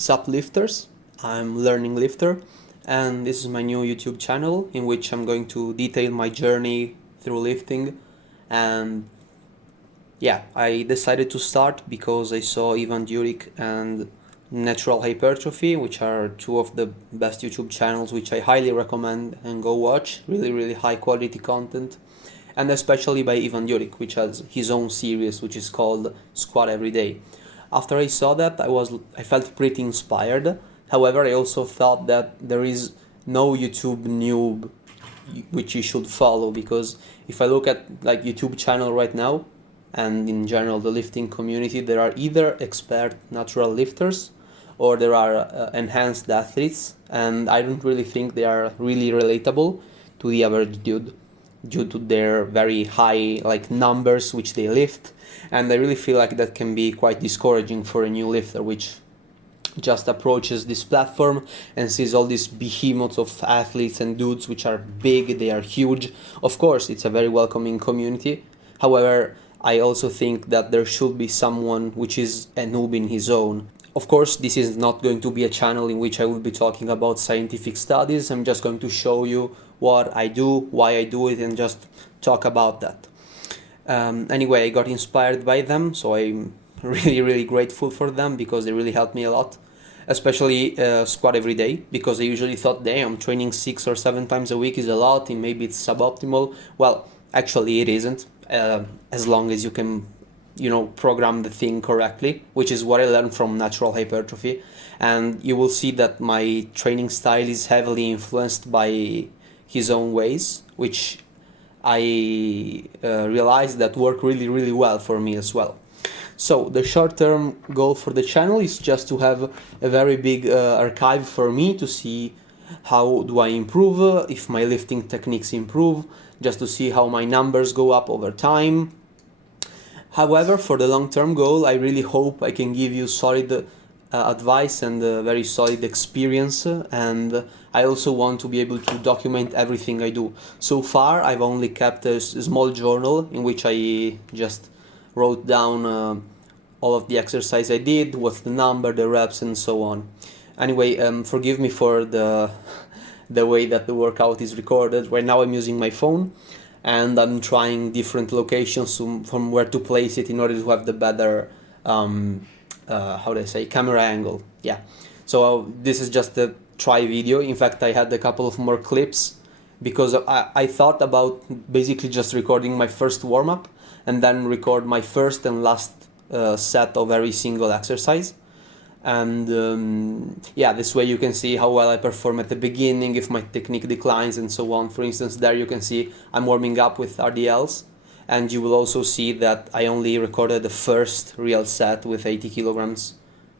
Sup lifters, I'm Learning Lifter, and this is my new YouTube channel in which I'm going to detail my journey through lifting. And yeah, I decided to start because I saw Ivan Duric and Natural Hypertrophy, which are two of the best YouTube channels which I highly recommend and go watch. Really high quality content, and especially by Ivan Duric, which has his own series which is called Squat Every Day. After I saw that, I felt pretty inspired. However, I also thought that there is no YouTube noob which you should follow, because if I look at like YouTube channel right now, and in general the lifting community, there are either expert natural lifters or there are enhanced athletes, and I don't really think they are really relatable to the average dude due to their very high like numbers which they lift. And I really feel like that can be quite discouraging for a new lifter which just approaches this platform and sees all these behemoths of athletes and dudes which are big, they are huge. Of course, it's a very welcoming community. However, I also think that there should be someone which is a noob in his own. Of course, this is not going to be a channel in which I will be talking about scientific studies. I'm just going to show you what I do, why I do it, and just talk about that. Anyway, I got inspired by them, so I'm really grateful for them because they really helped me a lot. Especially squat every day, because I usually thought, damn, training 6 or 7 times a week is a lot and maybe it's suboptimal. Well, actually it isn't, as long as you can program the thing correctly, which is what I learned from Natural Hypertrophy. And you will see that my training style is heavily influenced by his own ways, which I realized that work really well for me as well. So the short-term goal for the channel is just to have a very big archive for me to see how do I improve, if my lifting techniques improve, just to see how my numbers go up over time. However, for the long-term goal, I really hope I can give you solid advice and very solid experience, and I also want to be able to document everything I do. So far, I've only kept a small journal in which I just wrote down all of the exercise I did, what's the number, the reps, and so on. Anyway, forgive me for the way that the workout is recorded. Right now I'm using my phone, and I'm trying different locations from where to place it in order to have the better camera angle. Yeah, so this is just a try video. In fact, I had a couple of more clips because I thought about basically just recording my first warm-up and then record my first and last set of every single exercise. And yeah, this way you can see how well I perform at the beginning, if my technique declines, and so on. For instance, there you can see I'm warming up with RDLs, and you will also see that I only recorded the first real set with 80 kilograms,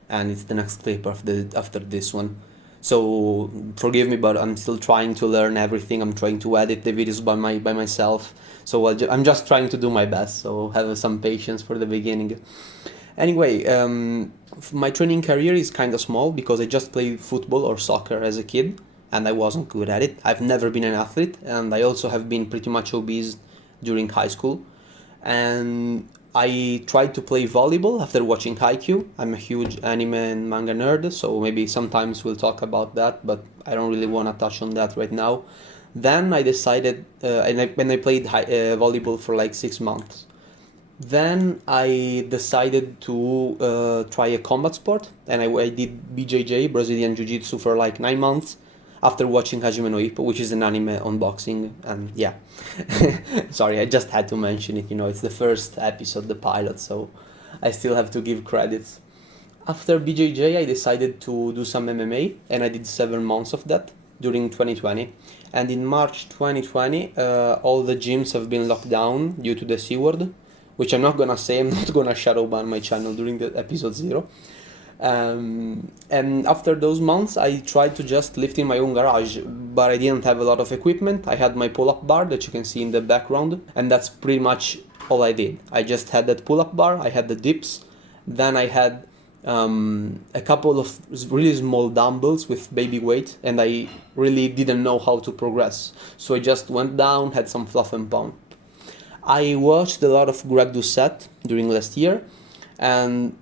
and it's the next clip after this one. So forgive me, but I'm still trying to learn everything. I'm trying to edit the videos by myself, so I'm just trying to do my best, so have some patience for the beginning. Anyway, my training career is kind of small because I just played football or soccer as a kid, and I wasn't good at it. I've never been an athlete, and I also have been pretty much obese during high school. And I tried to play volleyball after watching Haikyuu. I'm a huge anime and manga nerd, so maybe sometimes we'll talk about that, but I don't really want to touch on that right now. Then I decided, when I played volleyball for like 6 months, then I decided to try a combat sport, and I did BJJ, Brazilian Jiu-Jitsu, for like 9 months after watching Hajime no Ippo, which is an anime on boxing. And yeah, sorry, I just had to mention it, it's the first episode, the pilot, so I still have to give credits. After BJJ, I decided to do some MMA, and I did 7 months of that during 2020. And in March 2020, all the gyms have been locked down due to the C word, which I'm not gonna say. I'm not gonna shadow ban my channel during the episode 0. And after those months, I tried to just lift in my own garage, but I didn't have a lot of equipment. I had my pull-up bar that you can see in the background, and that's pretty much all I did. I just had that pull-up bar, I had the dips, then I had a couple of really small dumbbells with baby weight, and I really didn't know how to progress. So I just went down, had some fluff and pump. I watched a lot of Greg Doucette during last year, and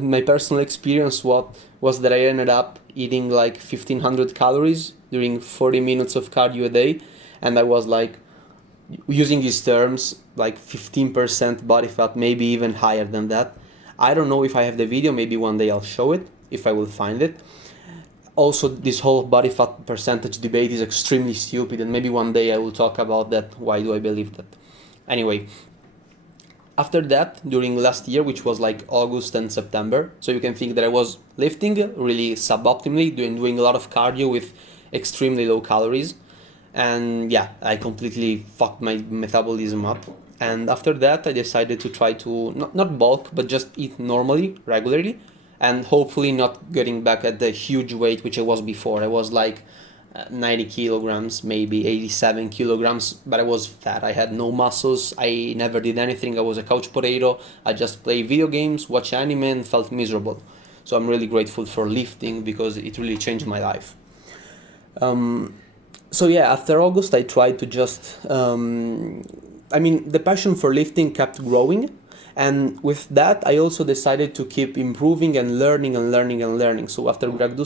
my personal experience was that I ended up eating like 1500 calories during 40 minutes of cardio a day, and I was like, using these terms, like 15% body fat, maybe even higher than that. I don't know if I have the video, maybe one day I'll show it if I will find it. Also, this whole body fat percentage debate is extremely stupid, and maybe one day I will talk about that. Why do I believe that? Anyway, after that, during last year, which was like August and September, so you can think that I was lifting really suboptimally, doing a lot of cardio with extremely low calories. And yeah, I completely fucked my metabolism up. And after that, I decided to try to not bulk, but just eat normally, regularly, and hopefully not getting back at the huge weight which I was before. I was like 90 kilograms, maybe 87 kilograms, but I was fat. I had no muscles. I never did anything. I was a couch potato. I just played video games, watched anime, and felt miserable. So I'm really grateful for lifting because it really changed my life. So yeah, after August, I tried to just, the passion for lifting kept growing. And with that, I also decided to keep improving and learning and learning and learning. So after Greg,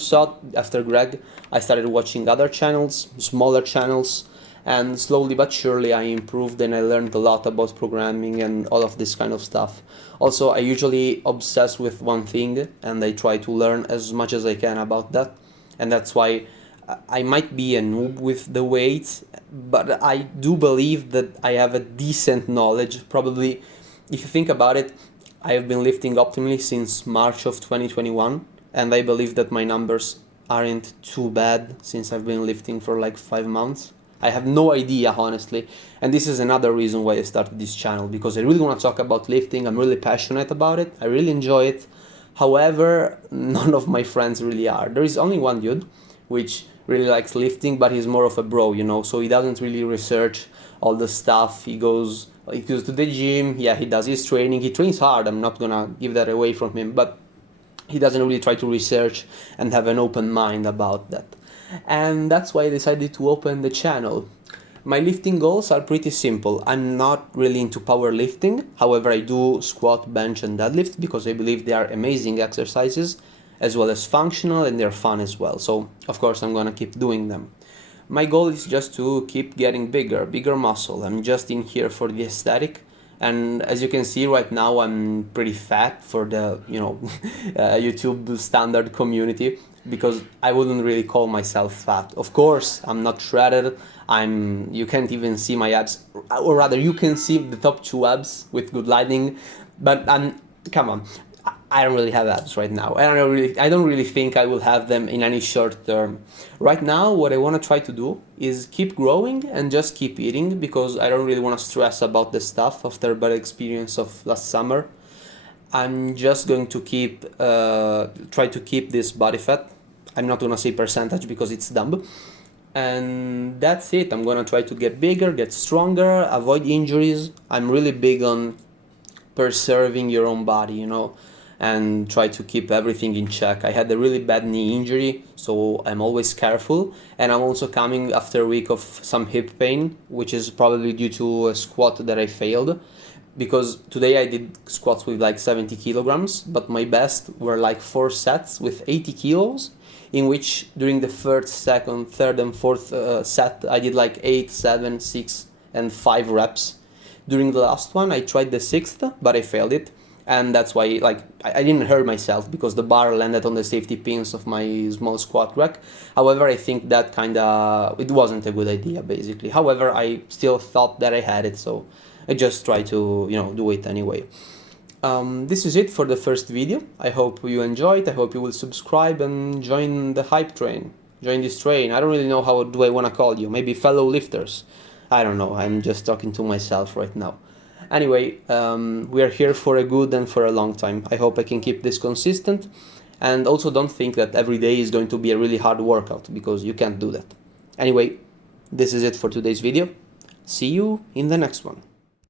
I started watching other channels, smaller channels, and slowly but surely I improved and I learned a lot about programming and all of this kind of stuff. Also, I usually obsess with one thing and I try to learn as much as I can about that. And that's why I might be a noob with the weights, but I do believe that I have a decent knowledge. Probably, if you think about it, I have been lifting optimally since March of 2021, and I believe that my numbers aren't too bad since I've been lifting for like 5 months. I have no idea, honestly, and this is another reason why I started this channel, because I really want to talk about lifting. I'm really passionate about it. I really enjoy it. However, none of my friends really are. There is only one dude, which really likes lifting, but he's more of a bro, so he doesn't really research all the stuff. He goes to the gym, yeah, he does his training, he trains hard, I'm not gonna give that away from him, but he doesn't really try to research and have an open mind about that. And that's why I decided to open the channel. My lifting goals are pretty simple. I'm not really into powerlifting, however I do squat, bench and deadlift because I believe they are amazing exercises, as well as functional, and they're fun as well. So of course I'm gonna keep doing them. My goal is just to keep getting bigger muscle. I'm just in here for the aesthetic, and as you can see right now I'm pretty fat for the YouTube standard community, because I wouldn't really call myself fat. Of course I'm not shredded. You can't even see my abs, or rather you can see the top 2 abs with good lighting, but come on, I don't really have abs right now. I don't really think I will have them in any short term. Right now, what I want to try to do is keep growing and just keep eating, because I don't really want to stress about the stuff after a bad experience of last summer. I'm just going to try to keep this body fat. I'm not going to say percentage because it's dumb. And that's it. I'm going to try to get bigger, get stronger, avoid injuries. I'm really big on preserving your own body, and try to keep everything in check. I had a really bad knee injury, so I'm always careful, and I'm also coming after a week of some hip pain, which is probably due to a squat that I failed, because today I did squats with like 70 kilograms, but my best were like 4 sets with 80 kilos, in which during the first, second, third and fourth set I did like 8, 7, 6 and 5 reps. During the last one I tried the 6th, but I failed it. And that's why I didn't hurt myself, because the bar landed on the safety pins of my small squat rack. However, I think that it wasn't a good idea, basically. However, I still thought that I had it, so I just tried to do it anyway. This is it for the first video. I hope you enjoyed. I hope you will subscribe and join the hype train. Join this train. I don't really know how do I want to call you. Maybe fellow lifters. I don't know. I'm just talking to myself right now. Anyway, we are here for a good and for a long time. I hope I can keep this consistent, and also don't think that every day is going to be a really hard workout, because you can't do that. Anyway, this is it for today's video. See you in the next one.